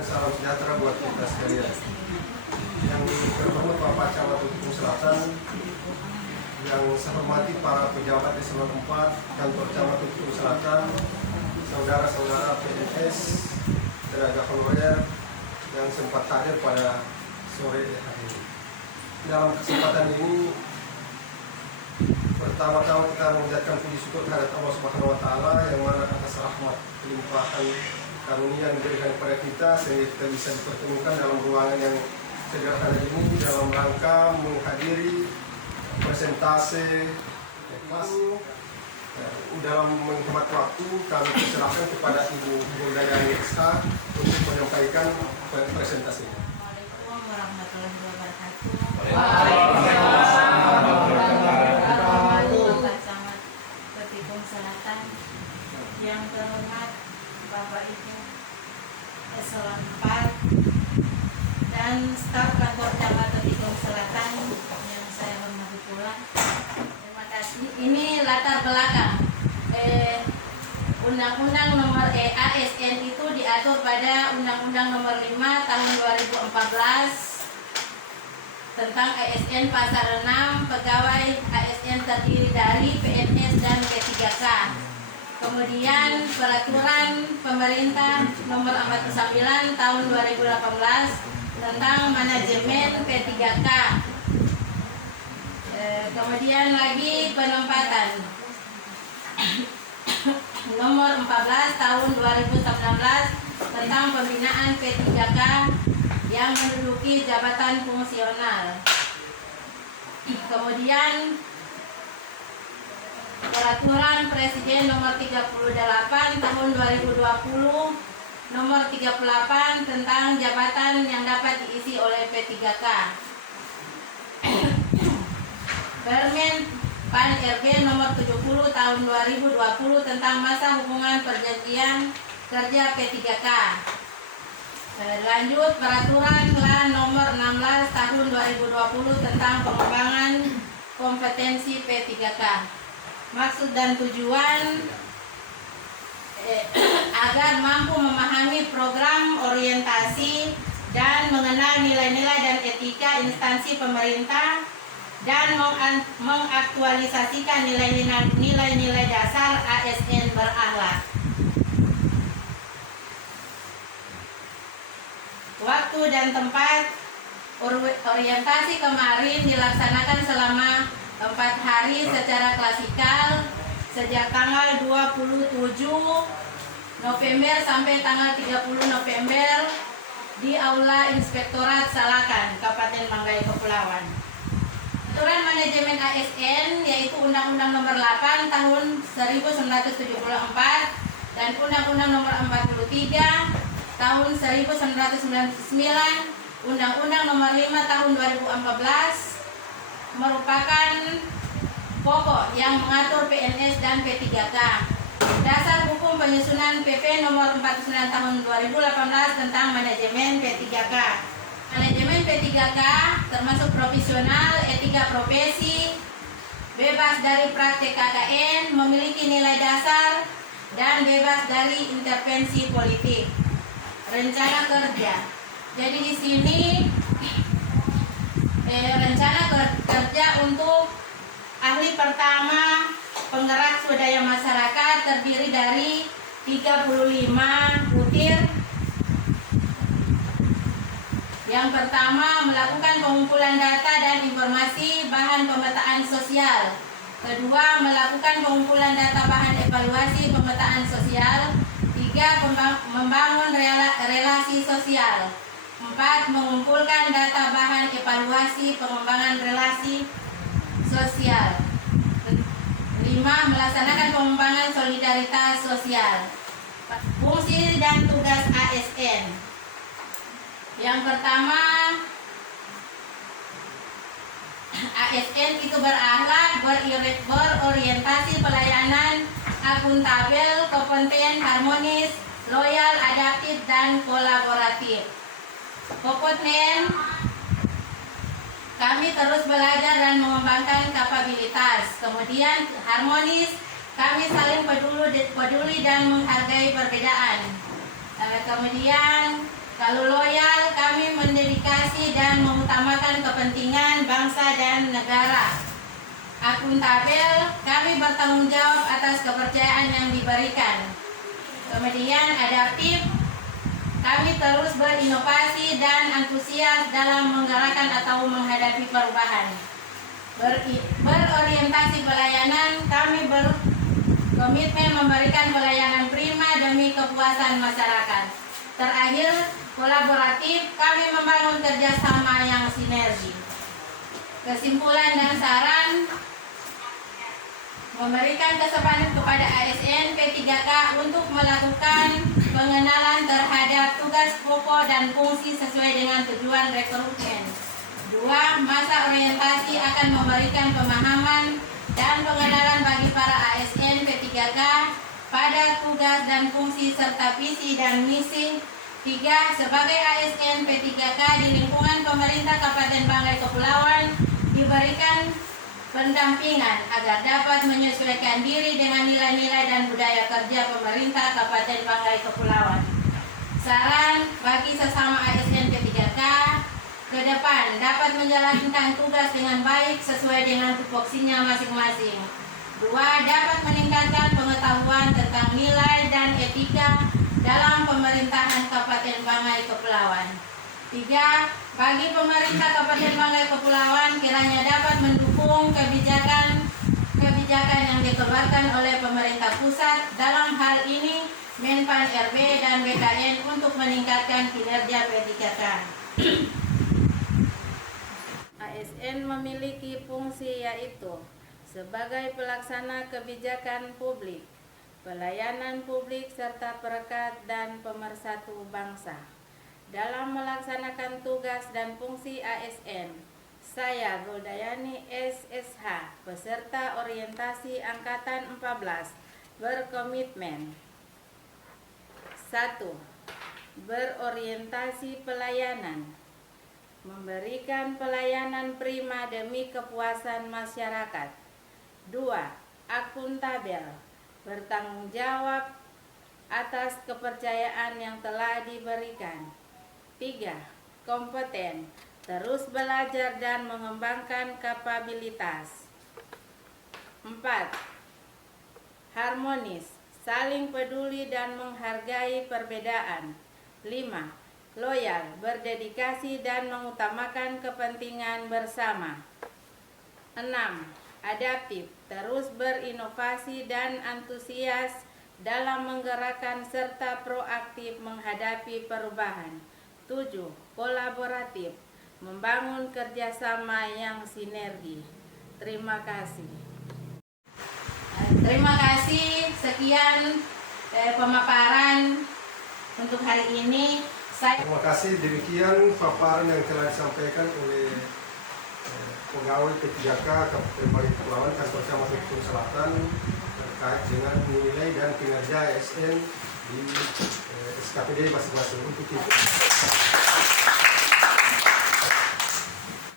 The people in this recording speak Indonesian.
Salam sejahtera buat kita sekalian. Yang terhormat Bapak Camat Tutung Selatan, yang saya hormati para pejabat di Eselon 4 Kantor Camat Tutung Selatan, saudara-saudara PNS, tenaga honorer yang sempat hadir pada sore hari ini. Dalam kesempatan ini, pertama-tama kita mengucapkan puji syukur terhadap Allah Subhanahu Wa Taala yang mana atas rahmat limpahan karunia yang diberikan kepada kita sehingga kita bisa dipertemukan dalam ruangan yang sederhana ini dalam rangka menghadiri presentasi masih dalam menghemat waktu kami persilahkan kepada Ibu Muldayani SH untuk menyampaikan presentasinya. Assalamualaikum warahmatullahi wabarakatuh. Waalaikumsalam Bapak Camat Petikung Selatan, yang terhormat Bapak Ibu Eselon 4 dan staf kantor Camat Petikung Selatan yang saya hormati pula. Terima kasih. Ini latar belakang. Undang-Undang nomor ASN itu diatur pada Undang-Undang nomor 5 tahun 2014 tentang ASN pasal 6. Pegawai ASN terdiri dari PNS dan P3K. Kemudian peraturan pemerintah nomor 49 tahun 2018 tentang manajemen P3K. Kemudian lagi penempatan nomor 14 tahun 2019 tentang pembinaan P3K yang menduduki jabatan fungsional. Kemudian peraturan Presiden nomor 38 tahun 2020 nomor 38 tentang jabatan yang dapat diisi oleh P3K. Permen PAN RB nomor 70 tahun 2020 tentang masa hubungan perjanjian kerja P3K. Lanjut peraturan LA nomor 16 tahun 2020 tentang pengembangan kompetensi P3K. Maksud dan tujuan agar mampu memahami program orientasi dan mengenal nilai-nilai dan etika instansi pemerintah dan mengaktualisasikan nilai-nilai dasar ASN berakhlak. Waktu dan tempat orientasi kemarin dilaksanakan selama 4 hari secara klasikal sejak tanggal 27 November sampai tanggal 30 November di Aula Inspektorat Salakan, Kabupaten Manggarai Kepulauan. Peraturan manajemen ASN yaitu Undang-Undang nomor 8 tahun 1974 dan Undang-Undang nomor 43 tahun 1999, Undang-Undang nomor 5 tahun 2014 merupakan pokok yang mengatur PNS dan P3K. Dasar hukum penyusunan PP nomor 49 tahun 2018 tentang manajemen P3K. Manajemen P3K termasuk profesional, etika profesi, bebas dari praktek KKN, memiliki nilai dasar, dan bebas dari intervensi politik. Rencana kerja. Jadi di sini rencana kerja untuk ahli pertama penggerak swadaya masyarakat terdiri dari 35 butir. Yang pertama, melakukan pengumpulan data dan informasi bahan pemetaan sosial. Kedua, melakukan pengumpulan data bahan evaluasi pemetaan sosial. 3, membangun relasi sosial. 4, mengumpulkan data bahan evaluasi pengembangan relasi sosial. 5, melaksanakan pengembangan solidaritas sosial. Fungsi dan tugas ASN. Yang pertama, ASN itu berakhlak, berorientasi pelayanan, akuntabel, kompeten, harmonis, loyal, adaptif, dan kolaboratif. Kompeten, kami terus belajar dan mengembangkan kapabilitas. Kemudian harmonis, kami saling peduli dan menghargai perbedaan. Kemudian Selalu loyal, kami mendedikasi dan mengutamakan kepentingan bangsa dan negara. Akuntabel, kami bertanggung jawab atas kepercayaan yang diberikan. Kemudian adaptif, kami terus berinovasi dan antusias dalam menggerakkan atau menghadapi perubahan. Berorientasi pelayanan, kami berkomitmen memberikan pelayanan prima demi kepuasan masyarakat. Terakhir, kolaboratif, kami membangun kerjasama yang sinergi. Kesimpulan dan saran, memberikan kesempatan kepada ASN P3K untuk melakukan pengenalan terhadap tugas pokok dan fungsi sesuai dengan tujuan rekrutmen. 2. Masa orientasi akan memberikan pemahaman dan pengenalan bagi para ASN P3K pada tugas dan fungsi serta visi dan misi. 3. Sebagai ASN P3K di lingkungan pemerintah Kabupaten Banggai Kepulauan diberikan pendampingan agar dapat menyesuaikan diri dengan nilai-nilai dan budaya kerja pemerintah Kabupaten Banggai Kepulauan. Saran bagi sesama ASN P3K ke depan dapat menjalankan tugas dengan baik sesuai dengan tupoksinya masing-masing. 2. Dapat meningkatkan pengetahuan tentang nilai dan etika dalam pemerintahan Kabupaten Banggai Kepulauan. 3. Bagi pemerintah Kabupaten Banggai Kepulauan kiranya dapat mendukung kebijakan yang dikeluarkan oleh pemerintah pusat, dalam hal ini Menpan RB dan BKN, untuk meningkatkan kinerja P3K. ASN memiliki fungsi yaitu sebagai pelaksana kebijakan publik, pelayanan publik serta perekat dan pemersatu bangsa. Dalam melaksanakan tugas dan fungsi ASN, saya Goldayani SSH, peserta orientasi Angkatan 14, berkomitmen 1. Berorientasi pelayanan, memberikan pelayanan prima demi kepuasan masyarakat. 2. Akuntabel, bertanggung jawab atas kepercayaan yang telah diberikan. 3. Kompeten, terus belajar dan mengembangkan kapabilitas. 4. Harmonis, saling peduli dan menghargai perbedaan. 5. Loyal, berdedikasi dan mengutamakan kepentingan bersama. 6. Adaptif, terus berinovasi dan antusias dalam menggerakkan serta proaktif menghadapi perubahan. 7. Kolaboratif, membangun kerjasama yang sinergi. Terima kasih. Terima kasih. Sekian pemaparan untuk hari ini. Terima kasih. Demikian paparan yang telah disampaikan oleh pegawai P3K Kabupaten Banggai Kepulauan Kantor Camat Belitung Selatan terkait dengan nilai dan kinerja ASN di SKPD masing-masing. Untuk itu